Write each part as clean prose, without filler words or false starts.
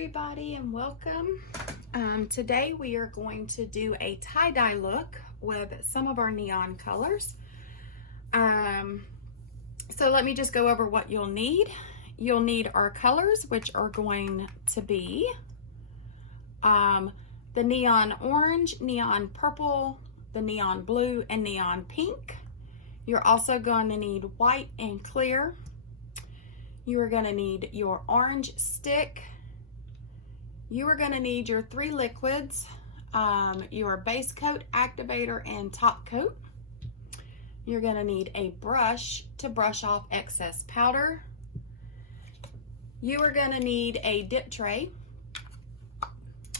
everybody, and welcome. Today we are going to do a tie-dye look with some of our neon colors. So let me just go over what you'll need. You'll need our colors, which are going to be the neon orange, neon purple, the neon blue, and neon pink. You're also going to need white and clear. You are going to need your orange stick. You are going to need your 3 liquids, your base coat, activator, and top coat. You're going to need a brush to brush off excess powder. You are going to need a dip tray.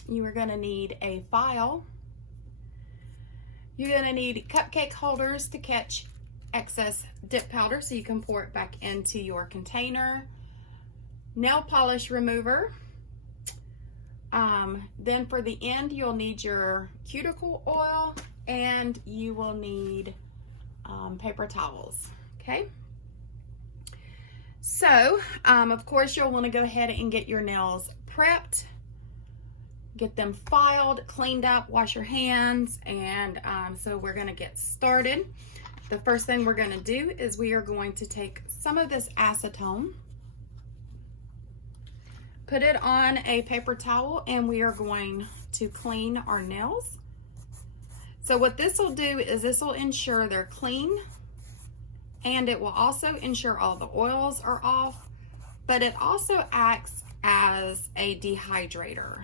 You are going to need a file. You're going to need cupcake holders to catch excess dip powder so you can pour it back into your container. Nail polish remover. Then for the end, you'll need your cuticle oil, and you will need paper towels. Okay. So, of course, you'll want to go ahead and get your nails prepped, get them filed, cleaned up, wash your hands, and so we're going to get started. The first thing we're going to do is we are going to take some of this acetone, put it on a paper towel, and we are going to clean our nails. So what this will do is this will ensure they're clean, and it will also ensure all the oils are off, but it also acts as a dehydrator.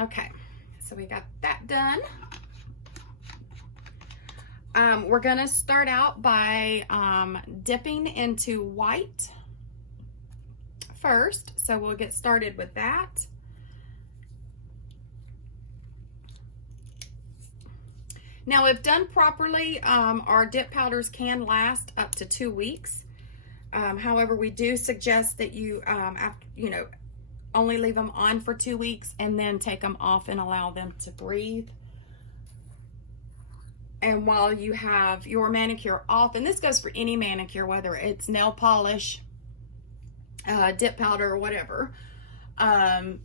Okay, so we got that done. We're going to start out by dipping into white first, so we'll get started with that. Now, if done properly, our dip powders can last up to 2 weeks. However, we do suggest that you, only leave them on for 2 weeks and then take them off and allow them to breathe. And while you have your manicure off, and this goes for any manicure, whether it's nail polish, dip powder, or whatever,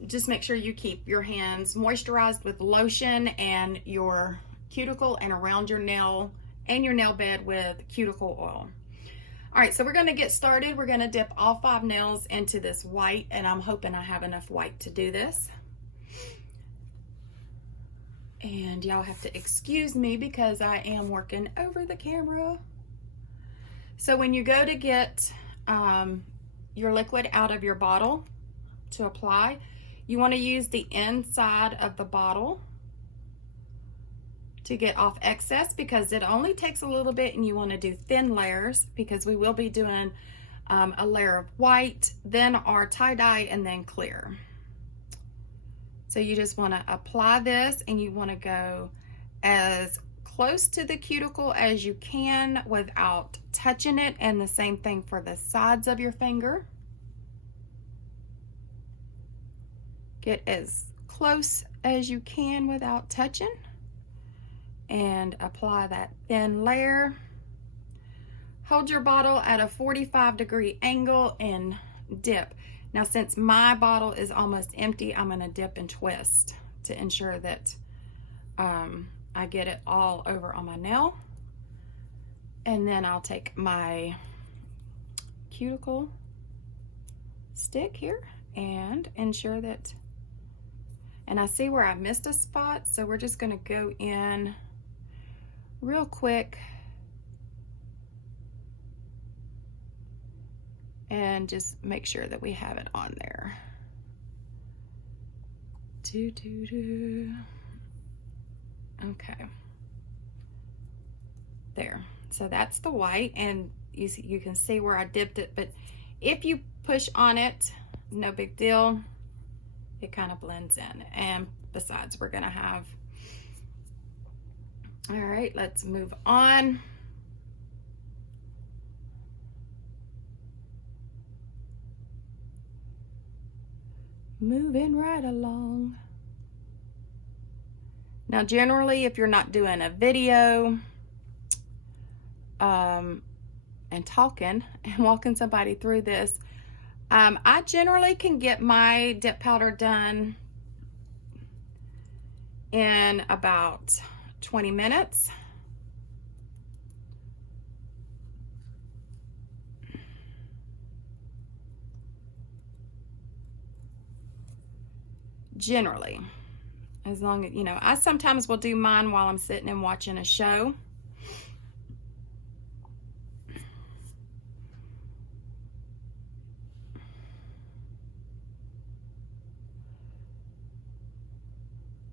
just make sure you keep your hands moisturized with lotion and your cuticle and around your nail and your nail bed with cuticle oil. All right, so we're going to get started. We're going to dip all 5 nails into this white, and I'm hoping I have enough white to do this. And y'all have to excuse me because I am working over the camera. So when you go to get your liquid out of your bottle to apply, you want to use the inside of the bottle to get off excess, because it only takes a little bit, and you want to do thin layers because we will be doing a layer of white, then our tie-dye, and then clear. So you just want to apply this, and you want to go as close to the cuticle as you can without touching it, and the same thing for the sides of your finger. Get as close as you can without touching, and apply that thin layer. Hold your bottle at a 45-degree angle and dip. Now, since my bottle is almost empty, I'm going to dip and twist to ensure that I get it all over on my nail. And then I'll take my cuticle stick here and ensure that, and I see where I missed a spot, so we're just going to go in real quick and just make sure that we have it on there. Okay. There. So that's the white, and you can see where I dipped it, but if you push on it, no big deal. It kind of blends in. And besides, we're going to have... All right, let's move on. Moving right along. Now, generally, if you're not doing a video and talking and walking somebody through this, I generally can get my dip powder done in about 20 minutes. Generally, as long as, you know, I sometimes will do mine while I'm sitting and watching a show.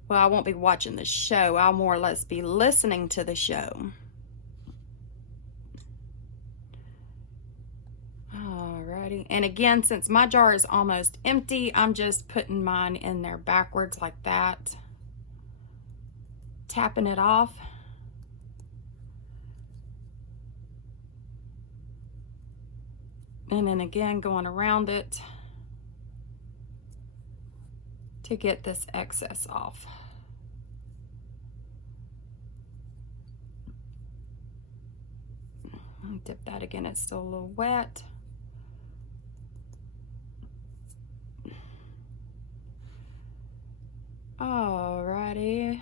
Well, I won't be watching the show. I'll more or less be listening to the show. Alrighty. And again, since my jar is almost empty, I'm just putting mine in there backwards like that. Tapping it off. And then again, going around it to get this excess off. Dip that again, it's still a little wet. Alrighty.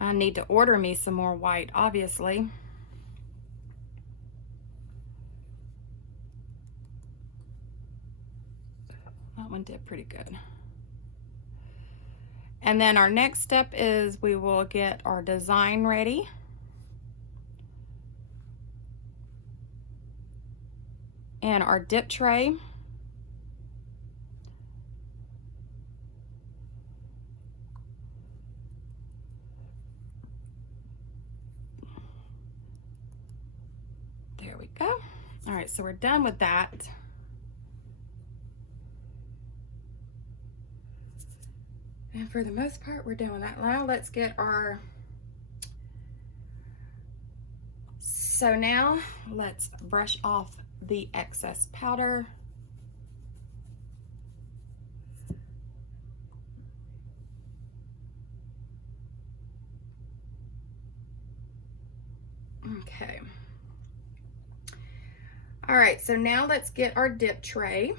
I need to order me some more white, obviously. That one did pretty good. And then our next step is we will get our design ready. And our dip tray. There we go. All right, so we're done with that. And for the most part, we're done with that. Now let's get our, so now let's brush off the excess powder. Okay. All right, so now let's get our dip tray.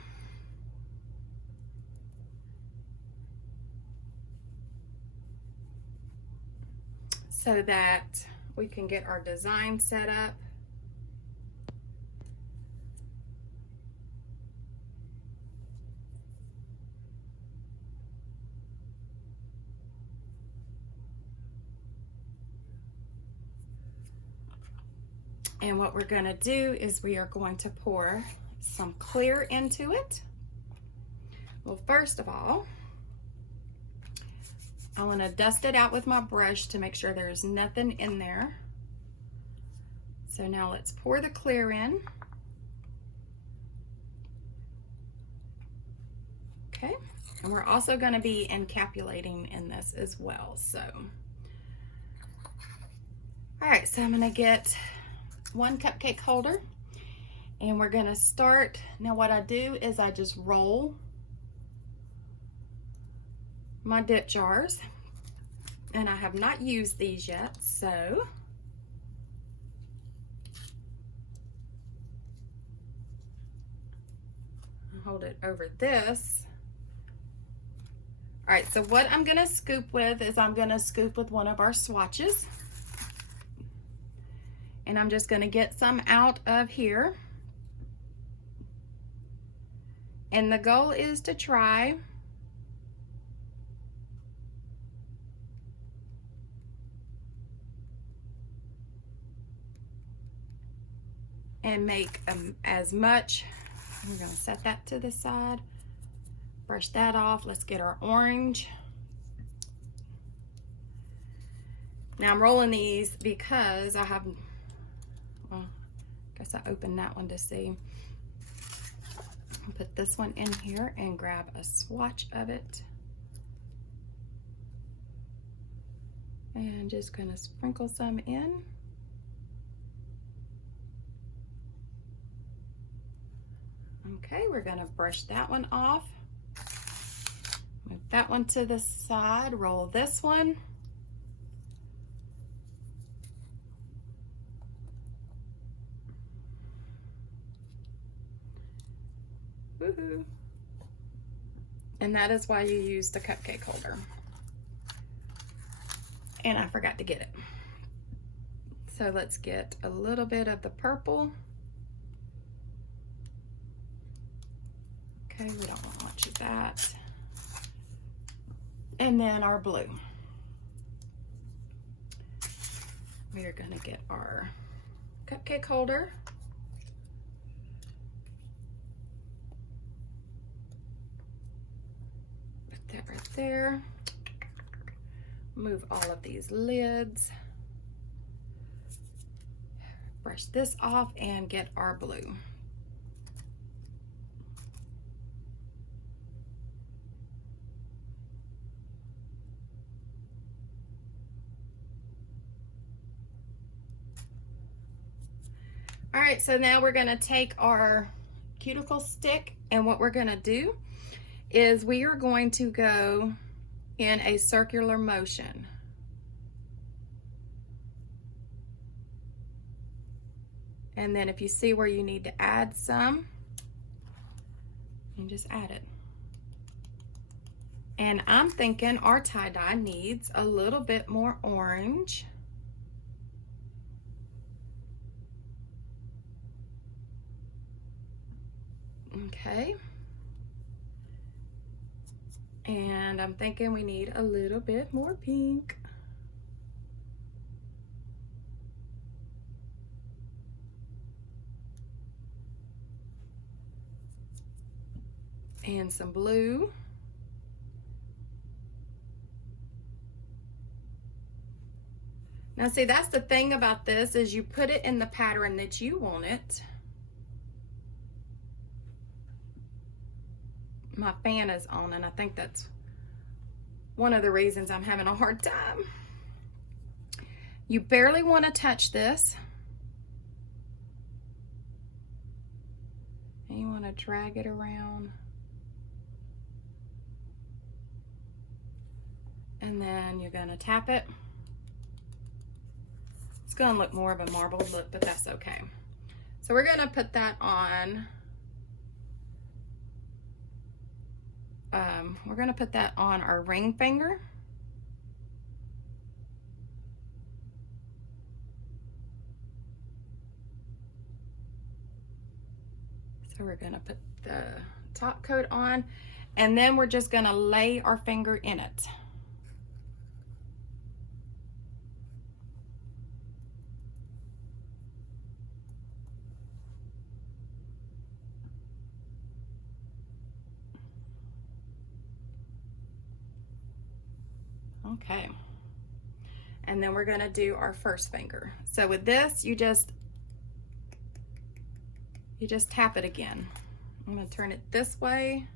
So that we can get our design set up. And what we're going to do is we are going to pour some clear into it. Well, first of all, I want to dust it out with my brush to make sure there's nothing in there. So now let's pour the clear in. Okay, and we're also going to be encapsulating in this as well. So, all right, so I'm going to get one cupcake holder and we're going to start. Now what I do is I just roll my dip jars, and I have not used these yet, so I'll hold it over this. All right, so what I'm gonna scoop with is I'm gonna scoop with one of our swatches, and I'm just gonna get some out of here, and the goal is to try and make as much. We're going to set that to the side, brush that off. Let's get our orange. Now I'm rolling these because I have, well, I guess I opened that one to see. I'll put this one in here and grab a swatch of it. And just going to sprinkle some in. Okay, we're going to brush that one off. Move that one to the side, roll this one. Woohoo. And that is why you use the cupcake holder. And I forgot to get it. So let's get a little bit of the purple. Okay, we don't want much of that. And then our blue. We are going to get our cupcake holder. Put that right there. Move all of these lids. Brush this off and get our blue. All right, so now we're gonna take our cuticle stick, and what we're gonna do is we are going to go in a circular motion. And then if you see where you need to add some, you just add it. And I'm thinking our tie-dye needs a little bit more orange. Okay. And I'm thinking we need a little bit more pink. And some blue. Now see, that's the thing about this, is you put it in the pattern that you want it. My fan is on, and I think that's one of the reasons I'm having a hard time. You barely want to touch this. And you want to drag it around. And then you're going to tap it. It's going to look more of a marbled look, but that's okay. So we're going to put that on. We're going to put that on our ring finger. So we're going to put the top coat on, and then we're just going to lay our finger in it. Okay, and then we're going to do our first finger. So with this, you just tap it again. I'm going to turn it this way.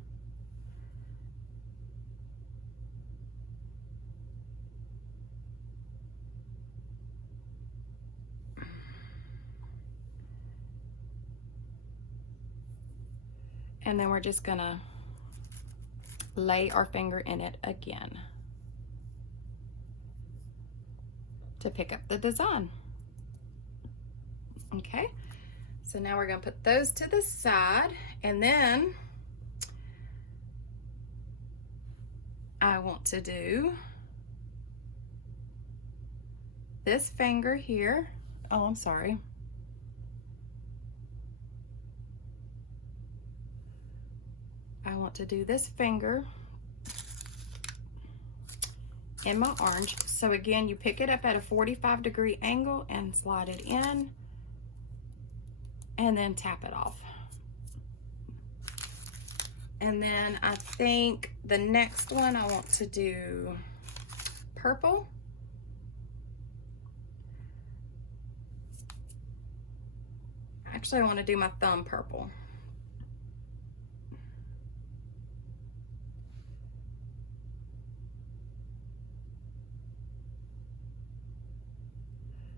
And then we're just going to lay our finger in it again to pick up the design. Okay, so now we're going to put those to the side, and then I want to do this finger here. Oh, I'm sorry. I want to do this finger in my orange. So again, you pick it up at a 45-degree angle and slide it in, and then tap it off. And then I think the next one I want to do purple. Actually, I want to do my thumb purple.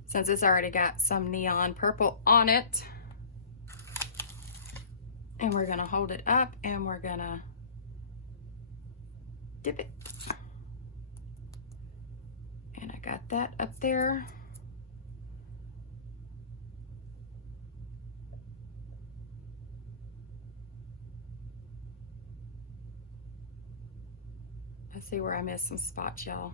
Since it's already got some neon purple on it. And we're gonna hold it up and we're gonna dip it. And I got that up there. See where I missed some spots, y'all.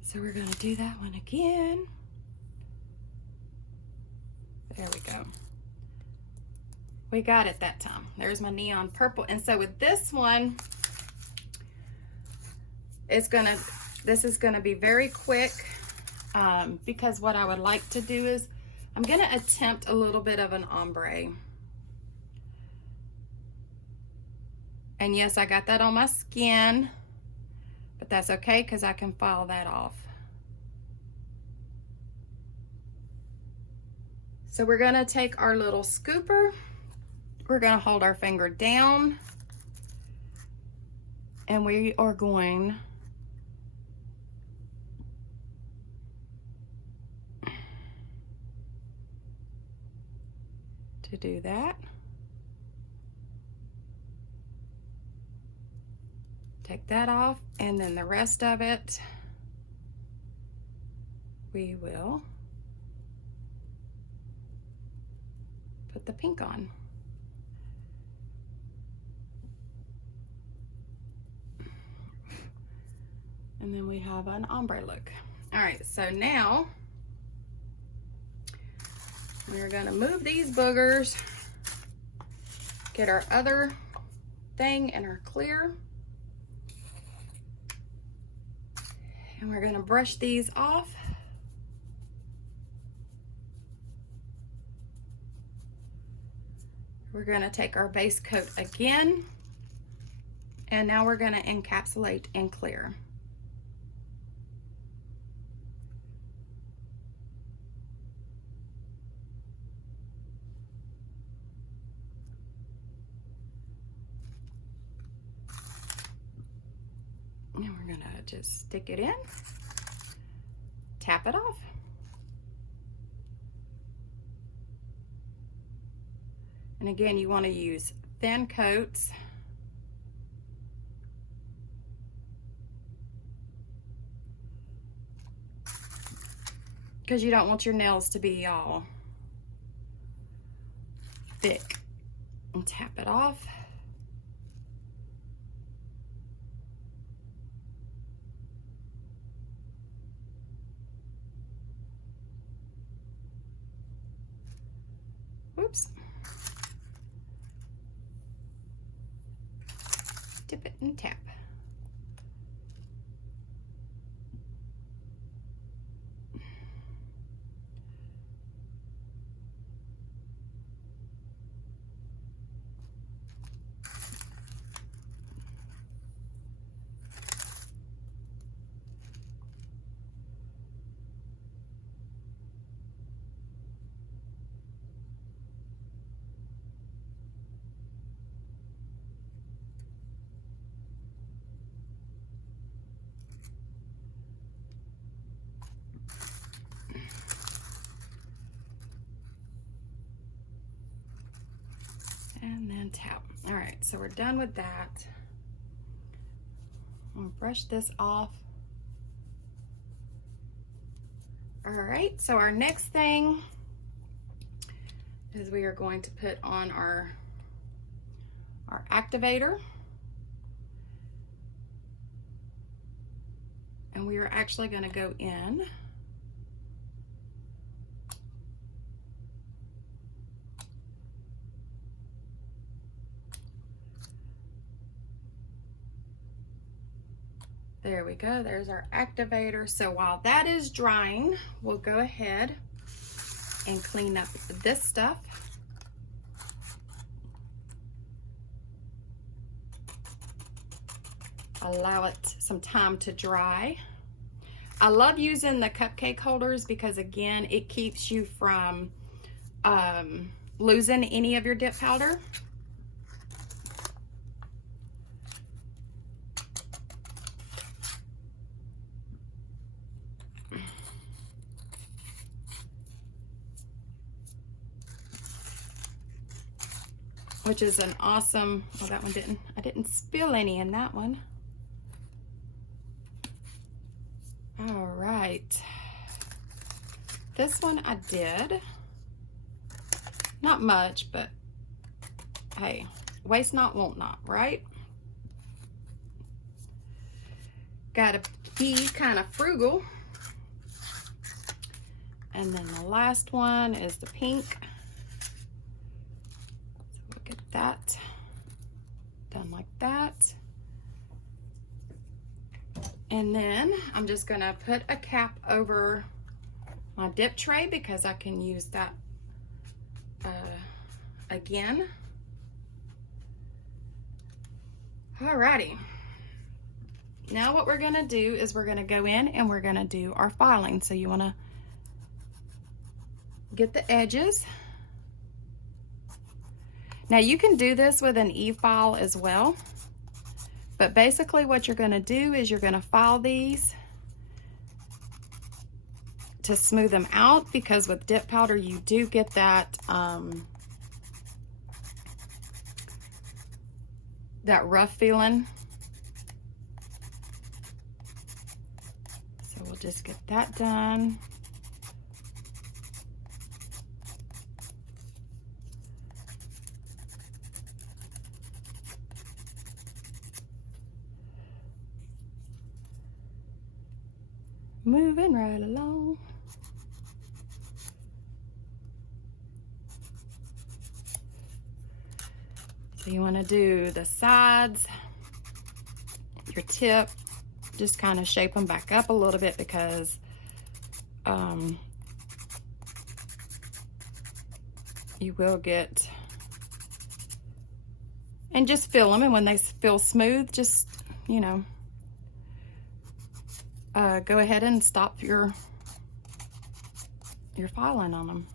So we're gonna do that one again. There we go. We got it that time. There's my neon purple. And so with this one, this is gonna be very quick, because what I would like to do is I'm gonna attempt a little bit of an ombre. And yes, I got that on my skin, but that's okay because I can file that off. So we're gonna take our little scooper, we're gonna hold our finger down, and we are going to do that. Take that off, and then the rest of it, we will put the pink on. And then we have an ombre look. All right, so now we're gonna move these boogers, get our other thing in our clear, and we're gonna brush these off. We're gonna take our base coat again, and now we're gonna encapsulate in clear. And we're gonna just stick it in, tap it off. And again, you want to use thin coats. Because you don't want your nails to be all thick. And tap it off. Whoops. Dip it and tap. And then tap. All right, so we're done with that. I'm gonna brush this off. All right, so our next thing is we are going to put on our activator. And we are actually gonna go in there we go, there's our activator. So while that is drying, we'll go ahead and clean up this stuff. Allow it some time to dry. I love using the cupcake holders because again, it keeps you from losing any of your dip powder. Which is an awesome, oh, that one I didn't spill any in that one. All right. this one I did. Not much, but hey, waste not, want not, right? Gotta be kind of frugal. And then the last one is the pink. So we'll get that done like that. And then I'm just gonna put a cap over my dip tray because I can use that again. Alrighty. Now what we're gonna do is we're gonna go in and we're gonna do our filing. So you wanna get the edges. Now you can do this with an e-file as well, but basically what you're gonna do is you're gonna file these to smooth them out, because with dip powder you do get that that rough feeling. So we'll just get that done. Moving right along. So you want to do the sides, your tip, just kind of shape them back up a little bit, because you will get, and just feel them, and when they feel smooth, just, you know, go ahead and stop your filing on them.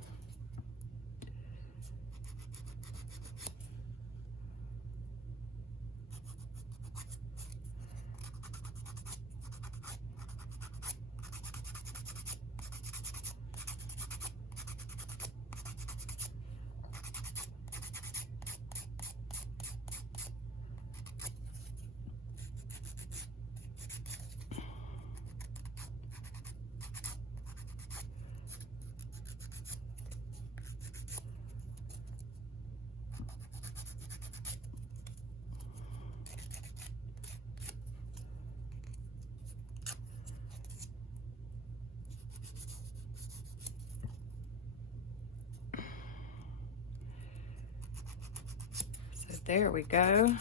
There we go.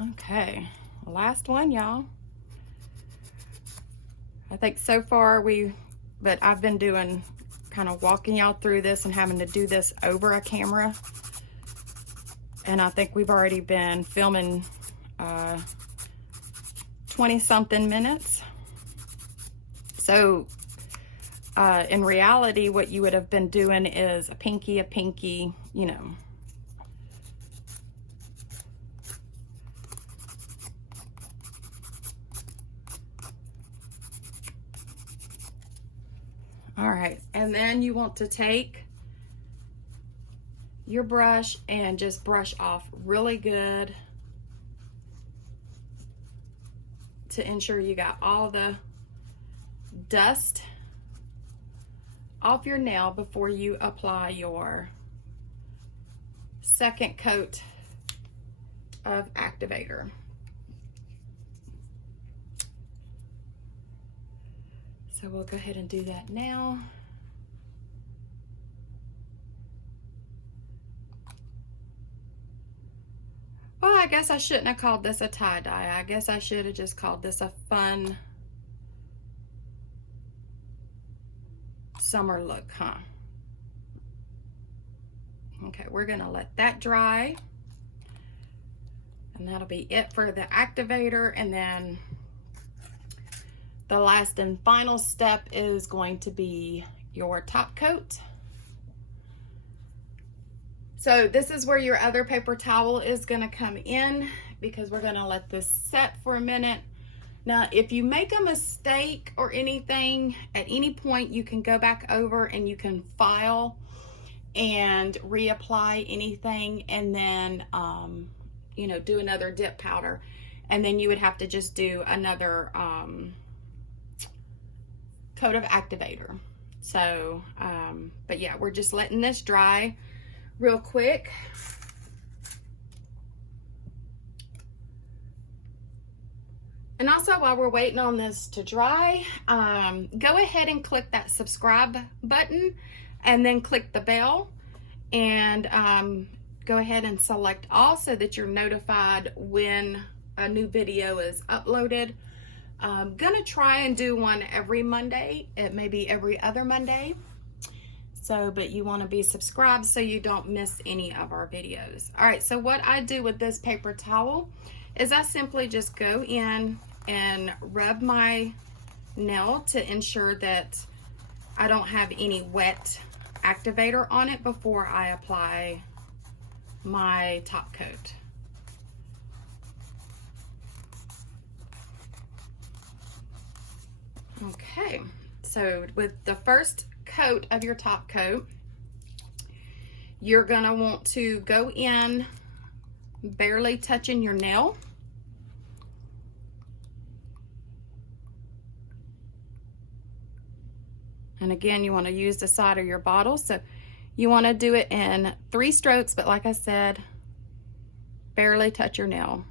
Okay, last one, y'all. I think so far but I've been doing, kind of walking y'all through this and having to do this over a camera. And I think we've already been filming 20 something minutes. So in reality, what you would have been doing is a pinky, you know. All right, and then you want to take your brush and just brush off really good to ensure you got all the dust off your nail before you apply your second coat of activator. So we'll go ahead and do that now. Well, I guess I shouldn't have called this a tie-dye. I guess I should have just called this a fun summer look, huh? Okay, we're gonna let that dry. And that'll be it for the activator. And then the last and final step is going to be your top coat. So this is where your other paper towel is gonna come in, because we're gonna let this set for a minute. Now, if you make a mistake or anything, at any point you can go back over and you can file and reapply anything, and then you know, do another dip powder, and then you would have to just do another coat of activator. So but yeah, we're just letting this dry real quick. And also, while we're waiting on this to dry, go ahead and click that subscribe button, and then click the bell, and go ahead and select all so that you're notified when a new video is uploaded. I'm gonna try and do one every Monday. It may be every other Monday. So, but you want to be subscribed so you don't miss any of our videos. All right, so what I do with this paper towel is I simply just go in and rub my nail to ensure that I don't have any wet activator on it before I apply my top coat. Okay, so with the first coat of your top coat, you're gonna want to go in barely touching your nail. And again, you want to use the side of your bottle. So you want to do it in 3 strokes, but like I said, barely touch your nail.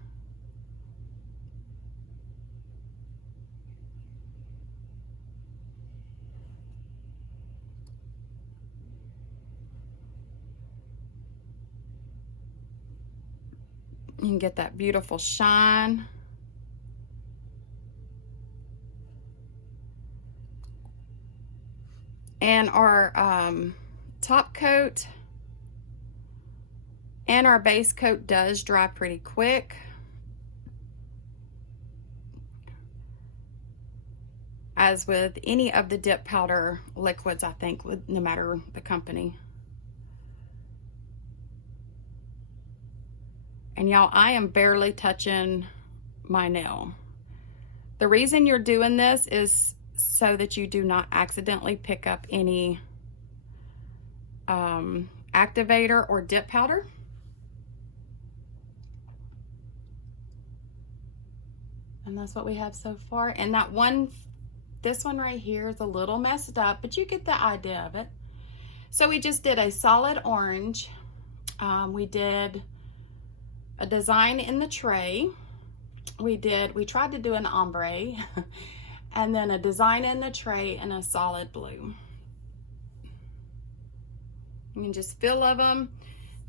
You can get that beautiful shine. And our top coat and our base coat does dry pretty quick. As with any of the dip powder liquids, I think, no matter the company. And y'all, I am barely touching my nail. The reason you're doing this is so that you do not accidentally pick up any activator or dip powder. And that's what we have so far. And that one, this one right here is a little messed up, but you get the idea of it. So we just did a solid orange. We did a design in the tray. We tried to do an ombre and then a design in the tray and a solid blue. You can just feel of them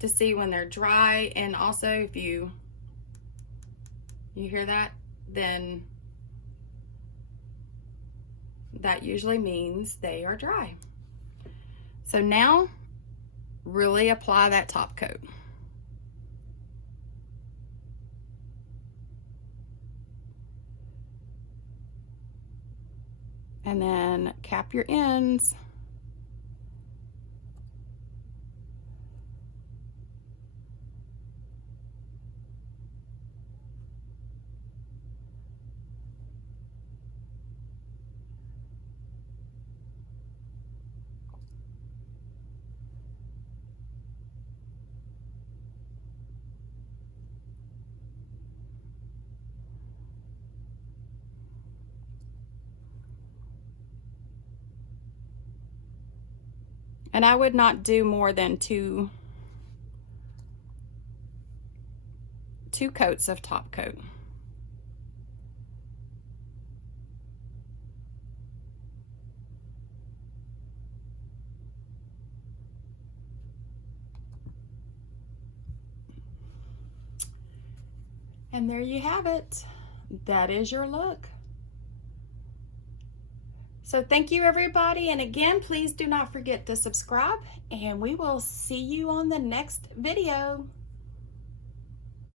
to see when they're dry, and also if you hear that, then that usually means they are dry. So now really apply that top coat. And then cap your ends. And I would not do more than two coats of top coat. And there you have it. That is your look. So thank you, everybody. And again, please do not forget to subscribe, and we will see you on the next video.